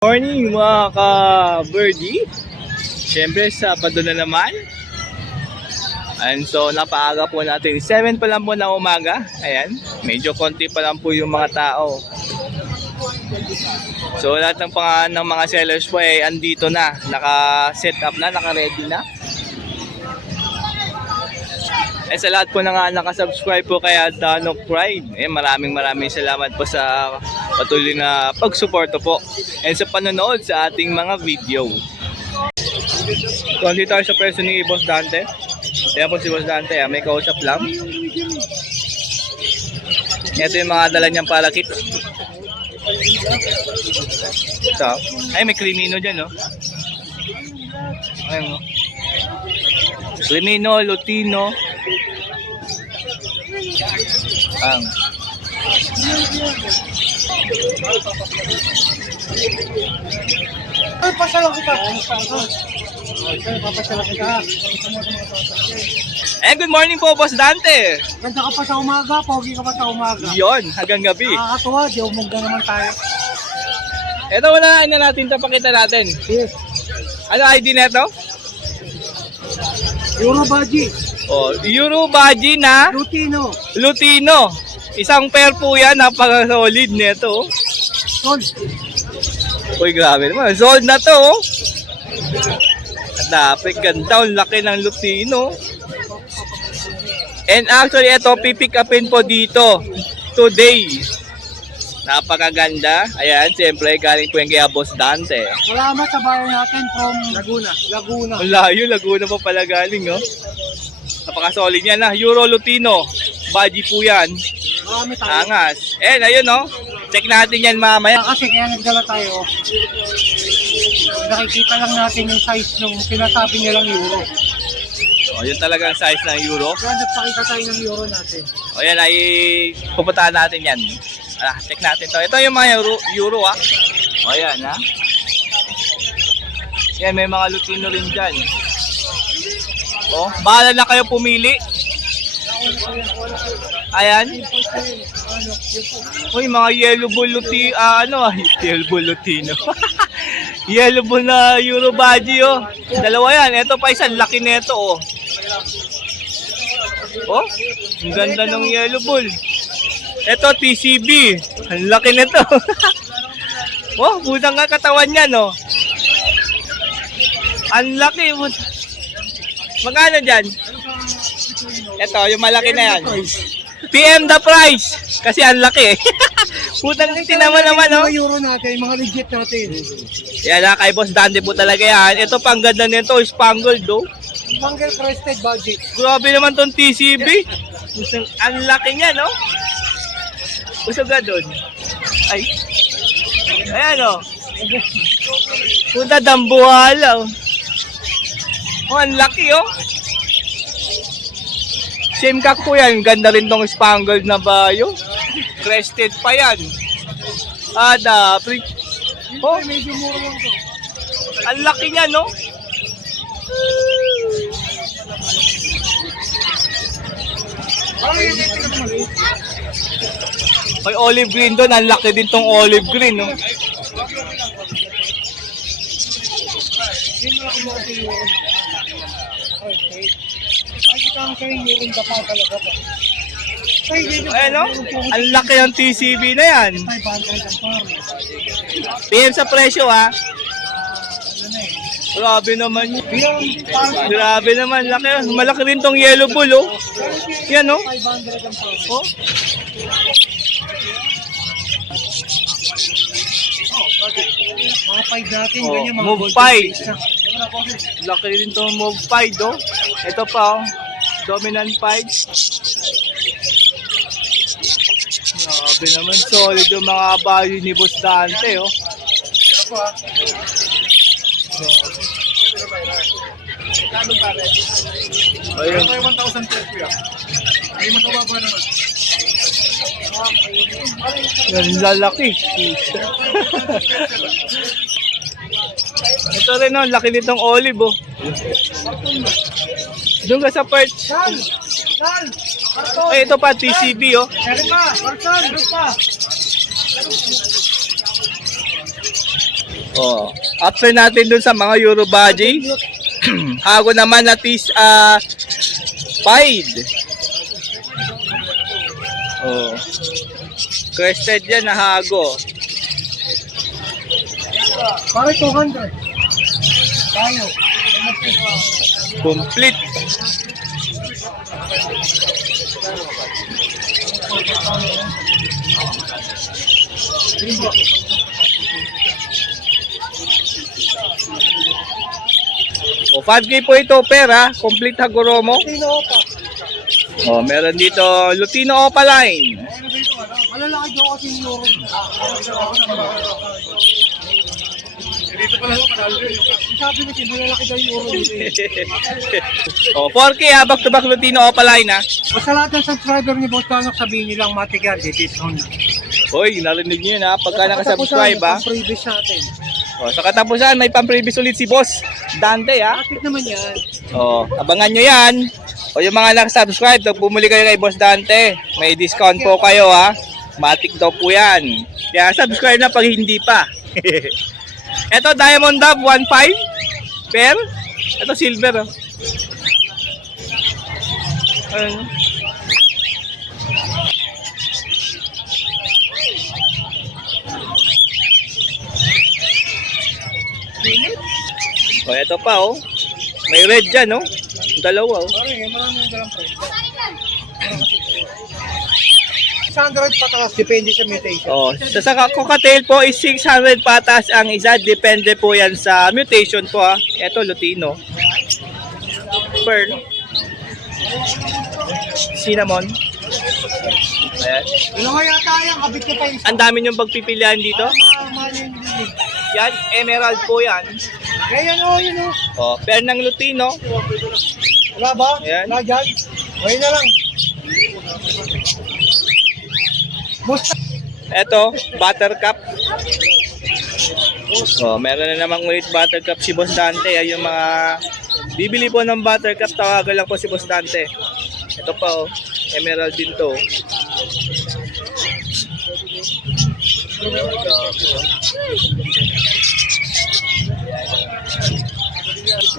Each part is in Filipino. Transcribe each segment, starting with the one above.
Morning mga ka-birdie. Siyempre Sabado na naman. And so napaaga po natin, 7 pa lang po na umaga. Ayan, medyo konti pa lang po yung mga tao. So lahat ng mga sellers po ay andito na, naka-set up na, naka-ready na. Eh sa lahat po na nga nakasubscribe po kay Danok Pride, maraming salamat po sa patuloy na pagsuporto po and sa panonood sa ating mga video. So andito tayo sa pwesto ni Boss Dante. Kaya po si Boss Dante, may kausap lang. Ito yung mga dala niyang palakit. So, ay may Crimino dyan, no? Ayun, no? Crimino, Lutino. Ay, pasalang kita. Papasalang kita. Good morning po, Boss Dante. Ganda ka pa sa umaga, pogi ka pa sa umaga. Yon, hanggang gabi. Nakakatuwa, di umugda naman tayo. Ito muna natin, tapakita natin. Yes. Ano ID neto? Euro Baji. Oh, Euro Baji na Lutino. Lutino. Isang pair po yan, napaka-solid nito. Sol. Uy, grabe naman. Sold na to. Dapat ganda, ang laki ng Lutino. And actually, ito, pipick upin po dito today. Napakaganda. Ayan, siyempre, galing po yung kaya Boss Dante. Salamat sa bayan natin from Laguna. Ang layo, Laguna pa pala galing, no? Napaka-solid yan, na Euro Lutino. Baji po yan. Marami tayo. Angas. Ayun, no? Check natin yan mamaya. Kasi kaya nagdala tayo. Nakikita lang natin yung size ng sinasabi nilang euro. O, yun talagang size ng Euro. Kaya nagpakita tayo ng euro natin. O, yan ay pupuntahan natin yan. Check natin to. Ito yung mga Euro, ah. O, yan, ha. Yan, may mga Lutino rin dyan. O, bahala na kayo pumili. Ayan. Uy, mga yellow bull Lutino. Yellow bull Lutino. Yellow bull na Euro Baji, oh. Dalawa yan. Ito pa isang laki nito, oh. Oh, ang ganda ng yellow bull. Ito, TCB. Ang laki nito. Oh, budang nga katawan niya, no? Ang laki. Magkano dyan? Ito, yung malaki na yan. PM the price. Kasi ang laki, eh. Putang tinaman naman, no? Mga euro natin, mga legit natin. Yan na, kay Boss Dante po talaga yan. Ito, pang ganda nito, spangled, oh. Bangle crested budget. Grabe naman tong TCB. Ang laki niya, no? Usog ka doon. Ay. Ayan, oh. Punta dambuhala, oh. Oh, ang laki, oh. Same cock po yan. Ganda rin tong spangled na bayo. Crested pa yan. Dapri. Oh, Medyo mura lang to. ang laki niya, no? May olive green doon. Ang laki din tong olive green, no? Ay, kita ang sa'yo yung dapa talaga pa. Ayan, no? Ang laki ng TCB na yan. 500 ang par. PM sa presyo, ha? Grabe naman yun. Grabe naman. Laki. Malaki rin tong yellow bull, oh. Yan, no? 500 ang par. Oh. Mga 5 natin, Oh, ganyan mga move gold five. face na. Laki rin tong move 5, oh. Ito pa, oh. Dominant 5. Grabe naman. Solid yung mga value ni Boss Dante, oh. Ayun. 1,000 pesos yan. Ay, makababa naman. Yan, lalaki. Ito rin, oh. Laki nitong olive, oh. Doon ka sa perch. Sal! Sal! Ay, ito pa, TCB, oh. Meron pa! Sal! Meron pa! Oh, after natin dun sa mga Euro Budgie, hago naman na Pied. Oh. Crested yan na hago. Pare 200. Tayo. Complete. O, 5K po ito, pera. Complete Hagoromo. Sino pa? O, meron dito Lutino Opaline. Malalaki daw kasi yung euro. Dito pala ako panalo yun. Sabi nito, malalaki daw yung euro. O, 4K ha, back to back Lutino Opaline ha. Basta lahat ng subscriber ni Boss Tanok, sabihin nilang matigan, discount na. Hoy, narinig nyo yun ha, pagka nakasubscribe ha. Previous natin. O, sa katapusan, may pang-previous ulit si Boss Dante ha. Bakit naman yan? O, abangan nyo yan. O, yung mga nakasubscribe, pag bumuli kayo kay Boss Dante, may discount po kayo ha. Matik daw po yan. Kaya subscribe na pag hindi pa. Ito, Diamond Dove 1.5 pair. Ito, silver. Oh. Ayun. O, ito pa oh. May red dyan oh. Dalawa oh. Pare, marami yung dalang price. 600 pataas, depende sa mutation. Oh, sa cocktail po is 600 patas ang isa, depende po yan sa mutation po ha. Ito Lutino. Pearl. Cinnamon. Ayan. Ano nga yata yan, kabit ka pa yung Ang dami niyong pagpipilian dito. mahal yung bilig. Yan, emerald po yan. Ayan o, yun o. Oh, pair ng Lutino. Wala ba? Ayan. Wala dyan? Okay na lang. Basta. Ito, buttercup. Oh, meron na namang ulit buttercup si Boss Dante. Ay, yung mga bibili po ng buttercup, tawagan lang po si Boss Dante. Ito pa oh, emerald din to.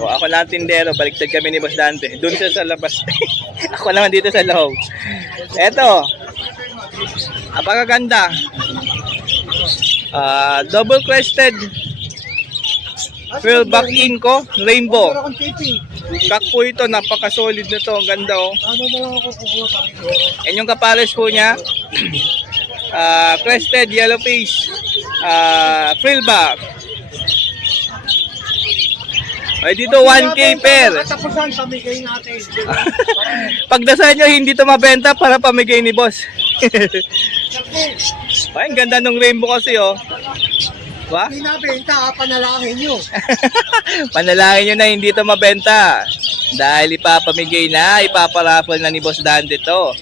O, ako lang tindero, baliktad kami ni Boss Dante. Doon siya sa labas. Ako naman dito sa loob. Eto. Apakaganda. Double crested. Full back inco, rainbow. Pero kung taping, Kak po ito, napaka-solid na to. Ang ganda oh. ano na lang ako kukuha pa rin euro. Yan yung kapares po niya. Crested, yellow face. Frill back. Ay, dito 1K pair. Katapusan, pamigay natin. Pagdasal nyo, hindi to mabenta para pamigay ni boss. Ay, ang ganda ng rainbow kasi oh. Diba? Hindi nabenta, panalangin nyo. Panalangin nyo na hindi to mabenta. Dahil ipapamigay na, ipaparaffle na ni Boss Dante to.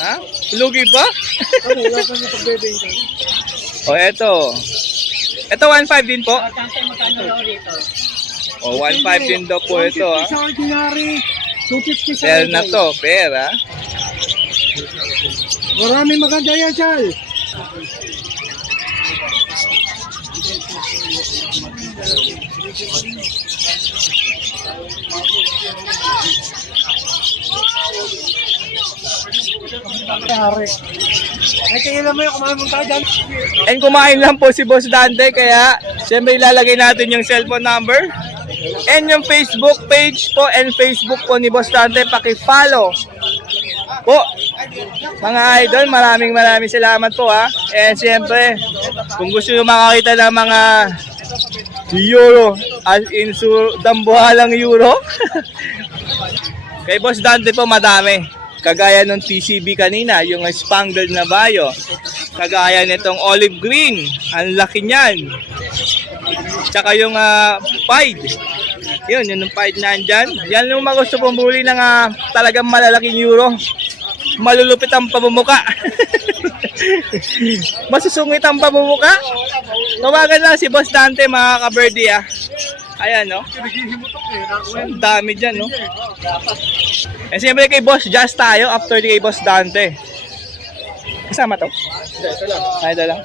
Ha? Lugi ba? Ano, wala pa na pagbebenta. O, eto. Ito 1.5 din po. Tantay magkano daw dito? O, 1.5 din daw po ito ha. 150 sa ordinary, 250 sa Pair na retail. to, pair ha. Marami maganda yan, Chal. Pare. Ay, tingnan mo yung kumain mong tayo dyan. And kumain lang po si Boss Dante, kaya siyempre ilalagay natin yung cellphone number and yung Facebook page po and Facebook po ni Boss Dante. Paki-follow po mga idol. Maraming salamat po ha. And siyempre kung gusto nyo makakita ng mga euro as in dambuhalang euro kay Boss Dante po madami. Kagaya nung TCB kanina, yung spangled na bayo. Kagaya nitong olive green, ang laki niyan. Tsaka yung pied. Yun, yung pied na andyan. Yan yung mga gusto pumuli ng talagang malalaking euro. Malulupit ang pamumuka. Masusungit ang pamumuka. Tawagan lang si Boss Dante mga ka-birdie ah. Ayan no. Ang dami dyan no. And siyempre kay Boss Just tayo after kay Boss Dante. Kasama to? Ito lang. Ay, ito lang.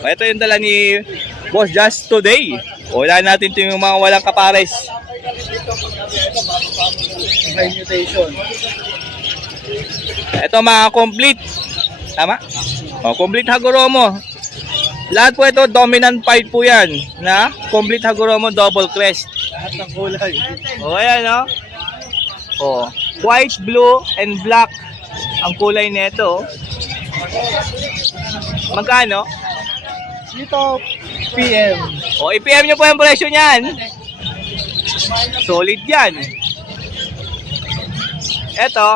O, ito yung dala ni Boss Just today. O, wala natin ito yung mga walang kapares. High mutation. Ito mga complete. Tama? O, complete Hagoromo. Lahat po ito, dominant fight po yan. Na complete Hagoromo double crest. Lahat ng kulay. O, ayan o. O, white, blue, and black ang kulay nito. Magkano? Dito, PM. O, i-PM nyo po yung presyo niyan. Solid yan. Ito.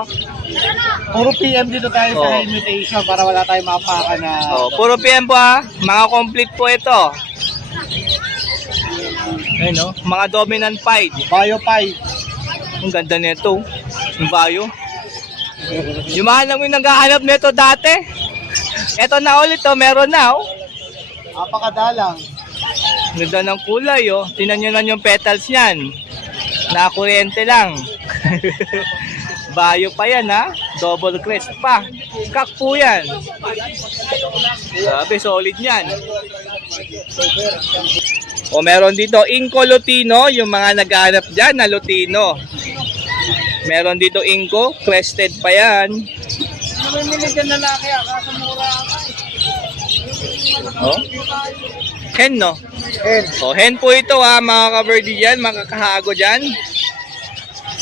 Puro PM dito tayo sa Oh. high mutation para wala tayong mapaka na... O, puro PM po ha. Mga complete po ito. Ayun o. Mga dominant fight. Biopie. Ang ganda nito. Yung bayo. Yung mga nang naghahanap nito dati. Ito na ulit to, meron na oh. Napakadalang. Ganda ng kulay oh. Tingnan nyo na yung petals niyan. Nakakuryente lang. Bayo pa yan ha. Double crest pa. Kak po yan. Sabi, solid yan. O meron dito, Inco Lutino. Yung mga naghahanap dyan na Lutino. Meron dito Inco. Crested pa yan. Namimili dyan lalaki kaso mura Oh. Hen no? Hen. O hen po ito ha. Mga ka-birdie dyan. Mga kakahago dyan.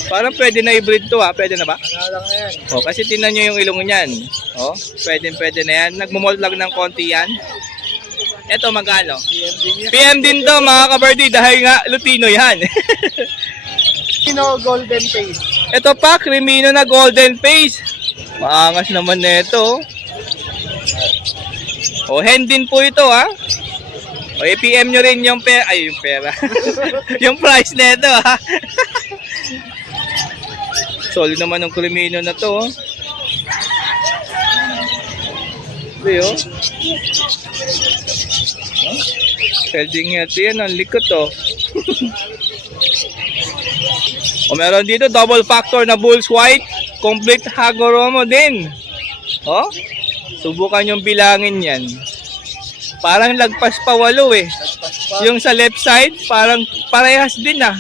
Parang pwede na i-breed to ha. Pwede na ba? Lang na yan. O, kasi tingnan nyo yung ilong niyan. O, pwede na yan. Nagmumold lang ng konti yan. Ito, magkano? PM din yan. PM din to, mga ka-birdie, dahil nga Lutino yan. Pino golden face. Ito pa, Crimino na golden face. Maangas naman na ito. O, hen din po ito, ha? O, i-PM nyo rin yung pera. Ay, yung pera. Yung price na ito, ha? Solid naman ng Crimino na to. Oh. Hindi oh. Helding healthy yan. Ang likot oh. O meron dito double factor na Bulls White. Complete Hagoromo din. Oh. Subukan yung bilangin yan. Parang lagpas pa 8 eh. Yung sa left side parang parehas din ah.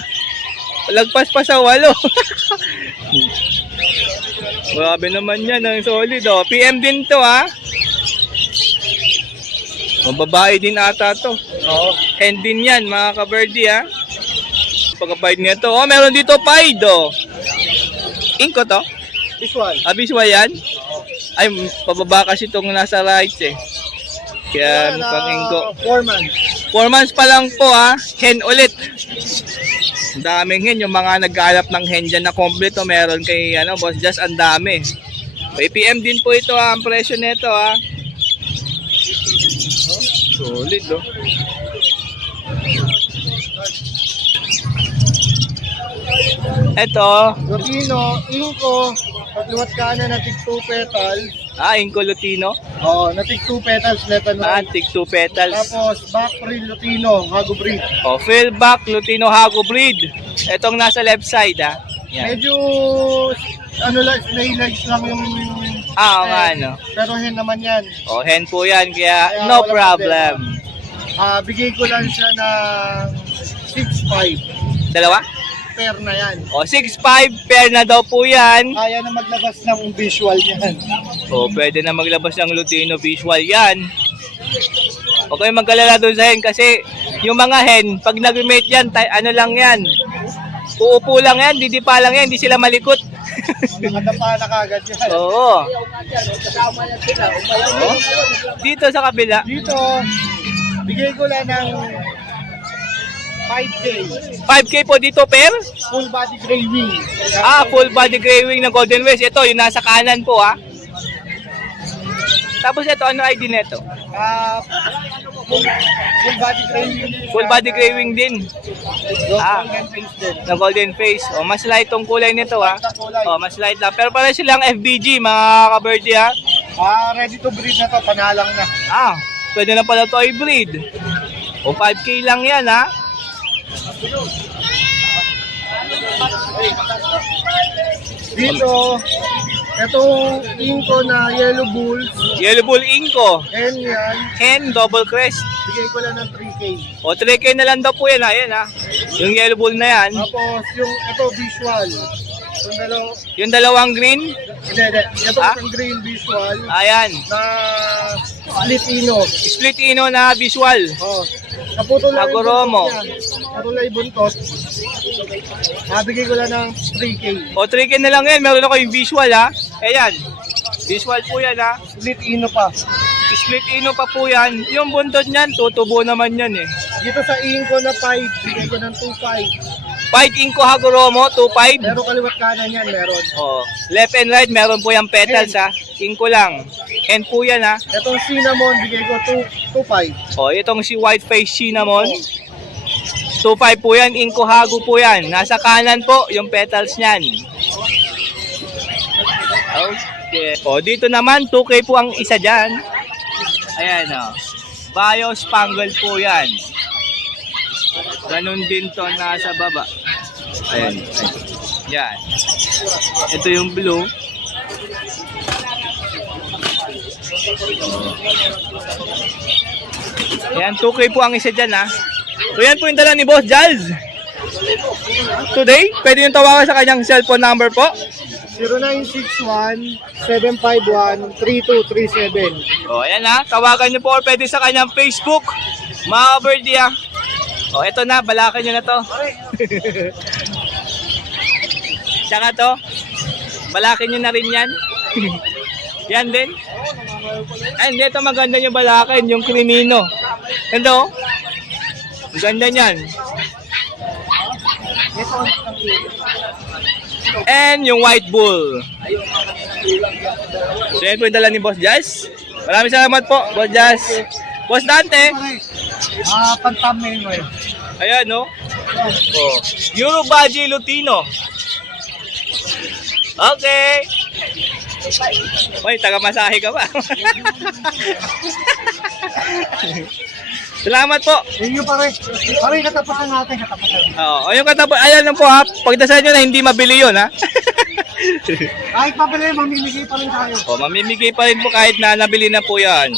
Lagpas pa sa 8. Grabe naman yan, ang solid oh. PM din to ha. Mababae din ata to. Oo. Hen din yan mga ka-birdie ha. Pagka-pied nito. Oh, meron dito pied oh. Inko to? Visual. Visual yan? Ay, pababa kasi itong nasa right eh. Kaya mukhang inko. 4 months. 4 months pa lang po ha. Hen ulit. Ang daming hen. Yung mga naghahanap ng hen dyan na kompleto meron kay Boss Just, ang dami. PM din po ito ha. Ang presyo nito ha. Oh, solid oh. Ito. Lutino, Inco, pagluwat ka na natig 2 petals. Inco Lutino. Oo, natig 2 petals, left and right. Tig 2 petals. Tapos, back reel Lutino, Hago breed. Fill back Lutino Hago breed. Itong nasa left side ha. Yan. Medyo, lang, lay legs lang yung... Oo nga no. Pero hen naman yan. Hen po yan, kaya Kaya no walang problem. Bigay ko lang siya ng 6.5. Dalawa? Pair na yan. 6'5", pair na daw po yan. Kaya na maglabas ng visual yan. Pwede na maglabas ng Lutino visual yan. Okay, magkalala doon sa hen kasi yung mga hen, pag nag-mate yan, ano lang yan. Uupo lang yan, didipa lang yan, hindi sila malikot. Mga dapa na kagad yan. Oo. Dito sa kabila. Dito, bigay ko lang ng 5K. 5K po dito per? Full body gray wing. Full body gray wing ng Golden West. Ito, yung nasa kanan po ha. Tapos ito, ano ID nito? Full body gray wing. Full body gray wing din. Golden face din. Na golden face. Mas light tong kulay nito ha. Mas light lang. Pero pare silang FBG mga ka-birdie ha. Ready to breed na to, panalang na. Pwede na pala to i-breed. 5K lang yan ha. Dito, Itong Inco na Yellow Bulls, Yellow Bull Inco. and yan, Hen, double crest. bigay ko lang ng 3K. O, 3K na lang daw po yan, ayan ha. Yung Yellow Bull na yan. Tapos yung ito visual. Yung dalaw, Yung dalawang green, hindi. Ito Ah? yung green visual ayan. na split ino. Split ino na visual. Oh. Naputol lang yung Agoromo. buntot niya. Naputol lang yung buntot. Bigay ko lang ng 3K. O, 3K na lang yan. Meron ako yung visual ha. Ayan. Visual po yan ha. Split ino pa. Split ino pa po yan. Yung buntot niyan, tutubo naman yan eh. Dito sa Inco na 5, bigay ko ng 2.5. 5 Inco Hagoromo, 2.5. Pero kaliwat kanan yan, meron. Oh, left and right, meron po yung petals ha. Inco lang. And po yan ha. Itong cinnamon, bigay ko 2.5. Oh, itong si White Face Cinnamon. 2.5 po yan, Inco Hago po yan. Nasa kanan po yung petals niyan. Okay. Oh, dito naman 2K po ang isa diyan. Ayan oh. Bio Spangle po yan. Ganun din to nasa baba. Ayan. Yan. Ito yung blue. Ayan, 2K po ang isa dyan ha. So yan po yung dala ni Boss Jals. Today, pwede yung tawagan sa kanyang cellphone number po. 0961-751-3237. O, ayan ha. Tawagan niyo po or pwede sa kanyang Facebook. Mga birdie ha. O, eto na. Balakan niyo na to. Tsaka to. Balakin niyo na rin yan. Yan din. Ay, hindi. Ito maganda yung balakin. Yung krimino. Ito. Ang ganda niyan. And yung white bull. So yan po yung dala ni Boss Jazz. Maraming salamat po, Boss Jazz. Boss Dante. Pantamin mo yun. Ayan, no? Oh. Euro Baji Lutino. Okay. Uy, taga-masahe ka pa. Salamat po. Yun yung pare katapusan natin, katapusan. Oh, yung ayan lang po ha. Pagdasal nyo na hindi mabili yun ha. Kahit pabili, mamimigay pa rin tayo. O, mamimigay pa rin po kahit na nabili na po yan.